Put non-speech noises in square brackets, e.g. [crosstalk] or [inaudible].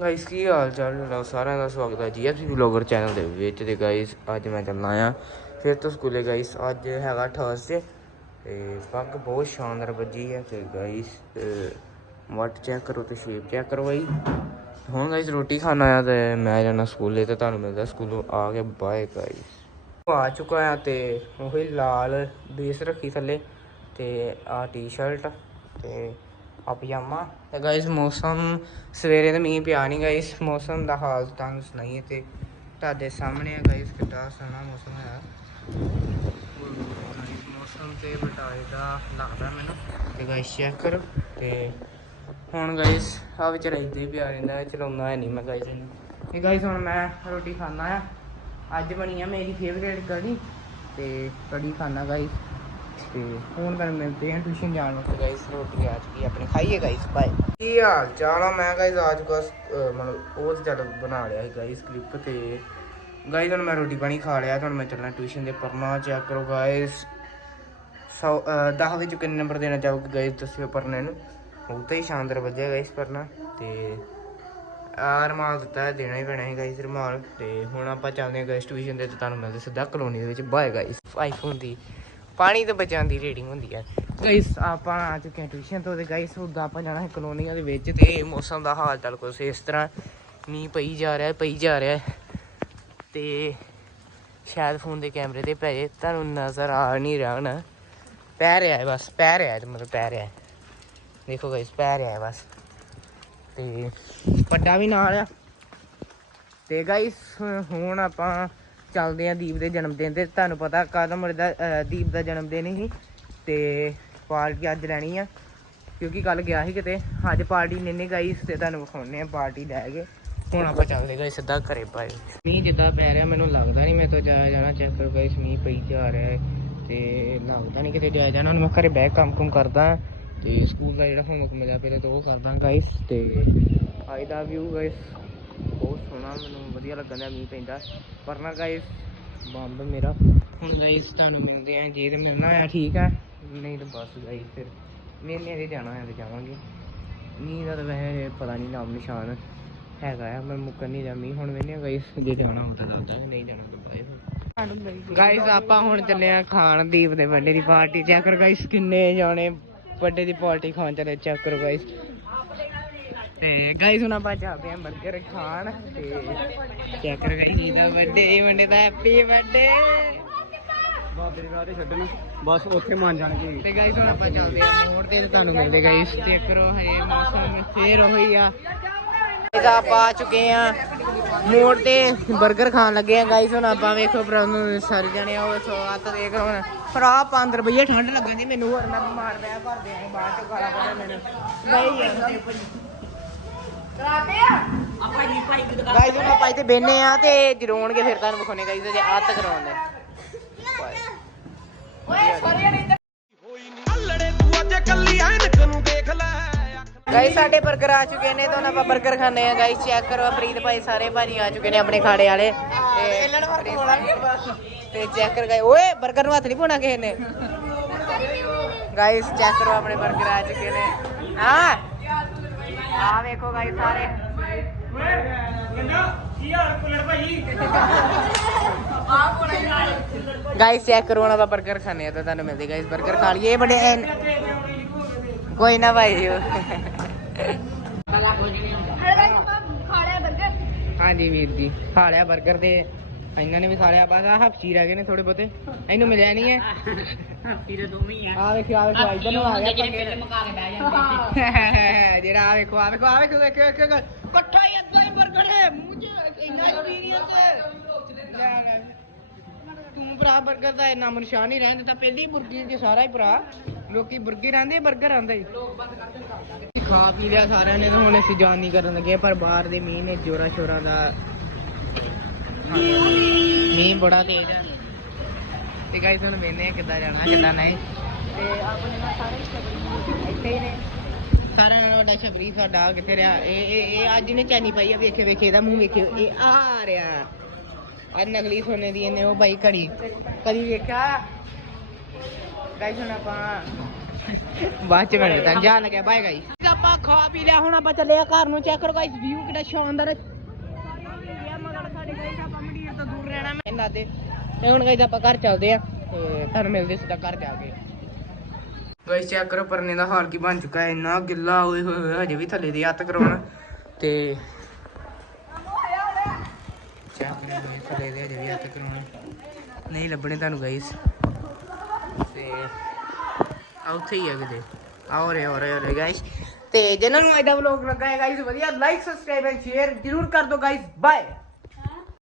Guys ਕੀ ਹਾਲ ਚਾਲ ਹੈ ਸਾਰਿਆਂ ਦਾ ਸਵਾਗਤ ਹੈ ਜੀਐਫਸੀ ਵਲੌਗਰ ਚੈਨਲ ਦੇ ਵਿੱਚ ਤੇ ਗਾਇਸ ਅੱਜ ਮੈਂ ਚੱਲਣਾ ਆ ਫਿਰ ਤੋਂ ਸਕੂਲੇ ਗਾਇਸ ਅੱਜ ਹੈਗਾ ਥਰਸਡੇ ਤੇ ਪੱਗ ਬਹੁਤ ਸ਼ਾਨਦਾਰ ਵੱਜੀ ਹੈ ਤੇ ਗਾਇਸ ਵਾਟ ਚੈੱਕ ਕਰੋ ਤੇ ਸ਼ੇਪ ਚੈੱਕ ਕਰੋ ਬਾਈ। ਹੁਣ ਗਾਇਸ ਰੋਟੀ ਖਾਣਾ ਆ ਤੇ ਮੈਂ ਜਾਣਾ ਸਕੂਲੇ ਤੇ ਤੁਹਾਨੂੰ ਮਿਲਦਾ ਸਕੂਲੋਂ ਆ ਕੇ ਬਾਏ ਗਾਇਸ ਆ ਚੁੱਕਾ ਆ ਤੇ ਉਹੀ ਲਾਲ ਬੇਸ ਰੱਖੀ ਥੱਲੇ ਤੇ ਆ ਟੀ-ਸ਼ਰਟ ਤੇ ਆ ਪਜਾਮਾ। ਤੇ ਗਾਇਸ ਮੌਸਮ ਸਵੇਰੇ ਤੇ ਮੀਂਹ ਪਿਆ ਨਹੀਂ ਗਾਇਸ ਮੌਸਮ ਦਾ ਹਾਲ ਤੁਹਾਨੂੰ ਸੁਣਾਈਏ ਤੇ ਤੁਹਾਡੇ ਸਾਹਮਣੇ ਆ ਗਾਇਸ ਕਿੰਨਾ ਸੋਹਣਾ ਮੌਸਮ ਹੈ ਮੌਸਮ ਤੇ ਬਟਾਲੇ ਦਾ ਲੱਗਦਾ ਮੈਨੂੰ। ਤੇ ਗਾਇਸ ਚੈੱਕ ਕਰੋ। ਤੇ ਹੁਣ ਗਾਇਸ ਆ ਵਿਚਾਰਾ ਇੱਦਾਂ ਹੀ ਪਿਆ ਰਹਿੰਦਾ, ਚਲਾਉਂਦਾ ਹੈ ਨਹੀਂ ਮੈਂ ਗਾਇਸ ਇਹਨੂੰ। ਇਹ ਗਾਇਸ ਹੁਣ ਮੈਂ ਰੋਟੀ ਖਾਣਾ ਆ। ਅੱਜ ਬਣੀ ਆ ਮੇਰੀ ਫੇਵਰੇਟ ਕੜੀ ਤੇ ਕੜੀ ਖਾਣਾ ਗਾਇਸ ਤੇ ਹੁਣ ਕਰ ਮਿਲਦੇ ਹਾਂ ਟਿਊਸ਼ਨ ਜਾਣ ਨੂੰ ਗਾਇਸ ਰੋਟੀ ਆ ਚੁੱਕੀ ਆਪਣੀ ਖਾਈਏ ਗਾਇਸ ਬਾਏ ਕੀ ਹਾਲ ਚਾਲ ਆ? ਮੈਂ ਗਾਇਸ ਅੱਜ ਕੁਛ ਅਹ, ਮਤਲਬ ਉਹ ਤੇ ਚੱਲ ਬਣਾ ਲਿਆ ਸੀ ਗਾਇਸ ਕਲਿੱਪ ਤੇ। ਗਾਇਸ ਹੁਣ ਮੈਂ ਰੋਟੀ ਪਾਣੀ ਖਾ ਲਿਆ ਹੁਣ ਮੈਂ ਚੱਲਣਾ ਟਿਊਸ਼ਨ ਦੇ ਪਰਨਾ ਚੈੱਕ ਕਰੋ ਗਾਇਸ ਸੌ 10 ਵਿੱਚ ਕਿੰਨੇ ਨੰਬਰ ਦੇਣਾ ਚਾਹੋਗੇ ਗਾਇਸ ਦੱਸਿਓ ਪਰਨੇ ਨੂੰ। ਬਹੁਤ ਹੀ ਸ਼ਾਨਦਾਰ ਵੱਜਿਆ ਗਾਇਸ ਪਰਨਾ। ਤੇ ਆ ਰਮਾਲ ਦਿੱਤਾ ਹੈ, ਦੇਣਾ ਹੀ ਪੈਣਾ ਹੈ ਗਾਇਸ ਰਮਾਲ। ਤੇ ਹੁਣ ਆਪਾਂ ਚੱਲਦੇ ਹਾਂ ਗਾਇਸ ਟਿਊਸ਼ਨ ਦੇ ਤੇ ਤੁਹਾਨੂੰ ਮਿਲਦੇ ਸਿੱਧਾ ਕਲੋਨੀ ਦੇ ਵਿੱਚ। ਬਾਏ ਗਾਇਸ ਆਈਫੋਨ ਦੀ ਪਾਣੀ ਤੋਂ ਬਚਾਉਣ ਦੀ ਰੀਡਿੰਗ ਹੁੰਦੀ ਹੈ ਗਾਇਸ ਆਪਾਂ ਆ ਚੁੱਕੇ ਹਾਂ ਟਿਊਸ਼ਨ ਤੋਂ ਤੇ ਗਾਇਸ ਉਦਾਂ ਆਪਾਂ ਜਾਣਾ ਹੈ ਕਲੋਨੀਆਂ ਦੇ ਵਿੱਚ ਤੇ ਮੌਸਮ ਦਾ ਹਾਲ ਚਾਲ ਕੁਛ ਇਸ ਤਰ੍ਹਾਂ ਮੀਂਹ ਪਈ ਜਾ ਰਿਹਾ, ਪਈ ਜਾ ਰਿਹਾ। ਹੈ ਤੇ ਸ਼ਾਇਦ ਫੋਨ ਦੇ ਕੈਮਰੇ ਤੇ ਪੈ ਜੇ, ਤੁਹਾਨੂੰ ਨਜ਼ਰ ਆ ਨਹੀਂ ਰਿਹਾ ਨਾ ਪੈ ਰਿਹਾ ਹੈ ਬਸ, ਪੈ ਰਿਹਾ ਹੈ, ਮਤਲਬ ਪੈ ਰਿਹਾ ਹੈ। ਦੇਖੋ ਗਾਇਸ ਪੈ ਰਿਹਾ ਹੈ ਬਸ। ਤੇ ਵੱਡਾ ਵੀ ਨਾਲ ਆ। ਤੇ ਗਾਇਸ ਹੁਣ ਆਪਾਂ ਚੱਲਦੇ ਆ ਦੀਪ ਦੇ ਜਨਮ ਦਿਨ ਤੇ, ਤੁਹਾਨੂੰ ਪਤਾ ਕਦਮ ਦਾ ਦੀਪ ਦਾ ਜਨਮ ਦਿਨ ਹੀ, ਤੇ ਪਾਰਟੀ ਅੱਜ ਲੈਣੀ ਆ, ਕਿਉਂਕਿ ਕੱਲ ਗਿਆ ਸੀ ਕਿਤੇ, ਅੱਜ ਪਾਰਟੀ ਨਿੰਨੇ ਗਾਇਸ ਤੇ ਤੁਹਾਨੂੰ ਵਿਖਾਉਣੇ ਆ ਪਾਰਟੀ ਲੈ ਕੇ। ਹੁਣ ਆਪਾਂ ਚੱਲਦੇ ਗਾਇਸ ਸਿੱਧਾ ਘਰੇ ਪਾਏ ਮੀਂਹ ਜਿੱਦਾਂ ਪੈ ਰਿਹਾ, ਮੈਨੂੰ ਲੱਗਦਾ ਨਹੀਂ ਮੈਂ ਤੋਂ ਜਾਇਆ ਜਾਣਾ ਚੈੱਕ ਕਰੋ ਗਾਇਸ, ਮੀਂਹ ਪਈ ਜਾ ਰਿਹਾ ਹੈ, ਤੇ ਲੱਗਦਾ ਨਹੀਂ ਕਿਤੇ ਜਾਇਆ ਜਾਣਾ। ਹੁਣ ਮੈਂ ਘਰੇ ਬਹਿ ਕੇ ਕੰਮ ਕੁਮ ਕਰਦਾ, ਤੇ ਸਕੂਲ ਦਾ ਜਿਹੜਾ ਹੋਮਵਰਕ ਮਿਲਿਆ ਪਹਿਲੇ ਤਾਂ ਉਹ ਕਰਦਾ ਗਾਈਸ ਤੇ ਅੱਜ ਦਾ ਵਿਊ ਗਾਈਸ ਸੋਹਣਾ, ਮੈਨੂੰ ਵਧੀਆ ਲੱਗਦਾ ਮੀਂਹ ਪੈਂਦਾ। ਪਰ ਨਾ ਗਾਇਸ ਬੰਬ ਮੇਰਾ। ਹੁਣ ਗਾਇਸ ਤੁਹਾਨੂੰ ਮਿਲਦੇ ਆ ਜੇ ਤੇ ਮਿਲਣਾ ਆ ਠੀਕ ਆ। ਨਹੀਂ ਤਾਂ ਬਸ ਗਾਇਸ ਫਿਰ ਮੇਲੇ ਦੇ ਜਾਣਾ ਹੈ ਤੇ ਜਾਵਾਂਗੇ। ਮੀਂਹ ਦਾ ਤਾਂ ਵੈਸੇ ਪਤਾ ਨਹੀਂ ਨਾਮ ਨਿਸ਼ਾਨ ਹੈਗਾ ਆ, ਮੈਂ ਮੁੱਕਰ ਨਹੀਂ ਜਾ ਮੀਂਹ। ਹੁਣ ਵੇਨੇ ਗਾਇਸ ਜੇ ਜਾਣਾ ਹੁੰਦਾ ਦੱਸਦਾ ਨਹੀਂ ਜਾਣਾ ਤਾਂ ਬਾਏ ਗਾਇਸ ਆਪਾਂ ਹੁਣ ਚੱਲੇ ਆ ਖਾਣ, ਦੀਪ ਦੇ ਵੱਡੇ ਦੀ ਪਾਰਟੀ ਚੈੱਕ ਕਰੋ ਗਾਇਸ ਕਿੰਨੇ ਜਾਣੇ ਵੱਡੇ ਦੀ ਪਾਰਟੀ ਖਾਣ ਚੱਲੇ ਚੈੱਕ ਕਰੋ ਗਾਇਸ ਤੇ ਗਾਇਸ ਹੁਣ ਆਪਾਂ ਚੱਲਦੇ ਆਂ 버ਗਰ ਖਾਣ ਤੇ ਚੈੱਕ ਕਰੋ ਗਾਇਸ ਇਹਦਾ ਬਰਥਡੇ ਮੁੰਡੇ ਦਾ ਹੈਪੀ ਬਰਥਡੇ ਬਾਬੇ ਦੇ ਤੇ ਛੱਡਣ ਬਸ ਉੱਥੇ ਮੰਨ ਜਾਣਗੇ। ਤੇ ਗਾਇਸ ਹੁਣ ਆਪਾਂ ਚੱਲਦੇ ਆਂ ਮੋੜ ਤੇ ਤੇ ਤੁਹਾਨੂੰ ਮਿਲਦੇ ਗਾਇਸ ਚੈੱਕ ਕਰੋ ਹਜੇ ਮੌਸਮ ਫੇਰ ਉਹੀ ਆ। ਗਾਇਸ ਆਪਾਂ ਆ ਚੁੱਕੇ ਆ ਮੋੜ ਤੇ 버ਗਰ ਖਾਣ ਲੱਗੇ ਆ। ਗਾਇਸ ਹੁਣ ਆਪਾਂ ਵੇਖੋ ਭਰਾ ਨੂੰ ਸਾਰੇ ਜਣੇ ਆ ਤਾਂ ਦੇਖ ਹੁਣ। ਭਰਾ 5 ਰੁਪਏ ਠੰਡ ਲੱਗਣੀ ਮੈਨੂੰ ਹੋਰ ਮੈਂ ਬਿਮਾਰ ਪਿਆ ਭਰਦੇ ਆਂ ਬਾਅਦ ਚ ਗਾਲਾਂ ਕੱਢ ਮੈਨੂੰ। ਨਹੀਂ ਯਾਰ ਗਾਇਜ਼ ਹੁਣ ਆਪਾਂ ਇੱਥੇ ਬੈਨੇ ਆ ਤੇ ਜਰੋਣਗੇ ਫਿਰ ਤੁਹਾਨੂੰ ਵਿਖਾਉਣੇ ਗਾਇਜ਼ ਜੇ ਆਤ ਕਰਾਉਂਦੇ ਗਾਇਜ਼ ਸਾਡੇ 버ਗਰ ਆ ਚੁੱਕੇ ਨੇ ਤਾਂ ਆਪਾਂ 버ਗਰ ਖਾਣੇ ਆ ਗਾਇਜ਼ ਚੈੱਕ ਕਰੋ ਅਪਰੀਤ ਭਾਈ ਸਾਰੇ ਭਾਜੀ ਆ ਚੁੱਕੇ ਨੇ ਆਪਣੇ ਖਾੜੇ ਵਾਲੇ। ਤੇ ਚੈੱਕ ਕਰ ਗਏ ਓਏ 버ਗਰ ਨੂੰ ਹੱਥ ਨਹੀਂ ਪਾਉਣਾ ਕਿਸੇ ਨੇ। ਗਾਇਜ਼ ਚੈੱਕ ਕਰੋ ਆਪਣੇ ਬਰਗਰ ਆ ਚੁੱਕੇ ਨੇ। ਹਾਂ। ਆ ਵੇਖੋ ਆ ਕੋਣਾ ਇਹ ਕਰੋਨਾ ਦਾ 버ਗਰ ਖਾਣੇ ਆ ਤਾਂ ਤੁਹਾਨੂੰ ਮਿਲਦੇ ਗਾਇਸ 버ਗਰ ਖਾ ਲਈਏ ਬੜੇ ਕੋਈ ਨਾ ਭਾਈ। ਹਾਂਜੀ ਵੀਰ ਜੀ ਖਾ ਲਿਆ 버ਗਰ ਤੇ। ਇਹਨਾਂ ਨੇ ਵੀ ਸਾਰਿਆ ਬਸ ਆ ਹਫਸੀ ਰਹਿ ਗਏ ਨੇ ਥੋੜੇ ਬਹੁਤੇ। ਇਹਨੂੰ ਮਿਲਿਆ ਨਹੀਂ ਹੈ ਹਫਸੀ ਦੋਵੇਂ ਹੀ ਆ। ਆ ਵੇਖੋ ਆ ਵੇਖੋ ਇਧਰ ਨੂੰ ਆ ਗਿਆ [laughs] ਜਿਹੜਾ ਆ ਵੇਖੋ ਆ ਵੇਖੋ ਆ ਵੇਖੋ ਇੱਕ ਇੱਕ ਇਕੱਠਾ ਹੀ ਅੱਧਾ ਹੀ ਬਰਗਰ ਹੈ ਮੂੰਹ 'ਚ ਇੰਨਾ ਐਕਸਪੀਰੀਅੰਸ ਹੈ। ਤੂੰ ਭਰਾ ਬਰਗਰ ਦਾ ਨਾਮ ਨਿਸ਼ਾਨ ਹੀ ਰਹਿਣ ਦਿੱਤਾ। ਪਹਿਲੀ ਮੁਰਗੀ ਦੇ ਸਾਰਾ ਹੀ ਭਰਾ। ਲੋਕੀ ਬਰਗਰ ਆਂਦੇ ਬਰਗਰ ਆਂਦਾ ਹੀ। ਲੋਕ ਬੰਦ ਕਰ ਦੇਣ ਖਾ ਪੀ ਲਿਆ ਸਾਰਿਆਂ ਨੇ ਹੁਣ ਅਸੀਂ ਜਾਨ ਨਹੀਂ ਕਰਨ ਲੱਗੇ ਪਰ ਬਾਹਰ ਦੇ ਮੀਂਹ ਨੇ ਜੋਰਾ ਸ਼ੋਰਾ ਦਾ ਮੀਂਹ ਬੜਾ ਤੇਜ਼ ਹੈ ਤੇ ਗਾਇਸ ਹੁਣ ਵੇਨੇ ਆ ਕਿੱਦਾਂ ਜਾਣਾ ਕਿੱਦਾਂ ਨਹੀਂ। ਤੇ ਆਪਣੇ ਨਾਲ ਸਾਰੇ ਸ਼ਬਰੀ ਇੱਥੇ ਹੀ ਨੇ। ਨਾਲੋਂ ਵੱਡਾ ਸ਼ਬਰੀ ਸਾਡਾ ਕਿੱਥੇ ਰਿਹਾ? ਇਹ ਇਹ ਇਹ ਅੱਜ ਨੇ ਚੈਨੀ ਪਾਈ ਆ ਵੇਖੇ ਵੇਖੇ ਇਹਦਾ ਮੂੰਹ ਵੇਖਿਓ ਇਹ ਆ ਰਿਹਾ। ਅੱਜ ਨਕਲੀ ਸੋਨੇ ਦੀ ਇਹਨੇ ਉਹ ਬਾਈ ਘੜੀ। ਕਦੀ ਵੇਖਿਆ? ਗਾਇਸ ਹੁਣ ਆਪਾਂ ਬਾਅਦ ਚ ਮਿਲਦੇ ਤਾਂ ਜਾਣ ਲੱਗਿਆ ਬਾਏ ਗਾਈ ਆਪਾਂ ਖਾ ਪੀ ਲਿਆ ਹੁਣ ਆਪਾਂ ਚੱਲੇ ਆ ਘਰ ਨੂੰ ਚੈੱਕ ਕਰੋ ਗਾਇਸ ਵਿਊ ਕਿੰਨਾ ਸ਼ਾਨਦਾਰ ਹੈ ਮਗਰ ਸਾਡੇ ਗਾਇਸ ਆਪਾਂ ਮੰਡੀਰ ਤੋਂ ਦੂਰ ਰਹਿਣਾ ਇਹਨਾਂ ਤੇ ਤੇ ਹੁਣ ਗਾਇਸ ਆਪਾਂ ਘਰ ਚੱਲਦੇ ਆ ਤੇ ਤੁਹਾਨੂੰ ਮਿਲਦੇ ਸਿੱਧਾ ਘਰ ਜਾ ਕੇ। ਗਾਇਸ ਚੈੱਕ ਕਰੋ ਪਰਨੇ ਦਾ ਹਾਲ ਕੀ ਬਣ ਚੁੱਕਾ ਹੈ। ਇੰਨਾ ਗਿੱਲਾ ਹੋਏ ਹੋਏ ਹੋਏ ਹਜੇ ਵੀ ਥੱਲੇ ਦੀ ਹੱਥ ਕਰਾਉਣਾ। ਤੇ ਚੈੱਕ ਕਰੋ guys, ਥੱਲੇ ਦੇ ਹਜੇ ਵੀ ਹੱਥ ਕਰਾਉਣਾ। ਨਹੀਂ ਲੱਭਣੇ ਤੁਹਾਨੂੰ ਗਾਇਸ ਤੇ ਆ ਉੱਥੇ ਹੀ ਆ ਕਿਤੇ। ਆ ਹੋ ਰਿਹਾ ਹੋ ਰਿਹਾ ਹੋ ਰਿਹਾ ਗਾਇਸ ਤੇ ਜਿਹਨਾਂ ਨੂੰ ਇਹਦਾ ਵਲੌਗ ਲੱਗਾ ਹੈ ਗਾਇਸ ਵਧੀਆ ਲਾਈਕ ਸਬਸਕ੍ਰਾਈਬ ਐਂਡ ਸ਼ੇਅਰ ਜਰੂਰ ਕਰ ਦਿਓ ਗਾਇਸ ਬਾਏ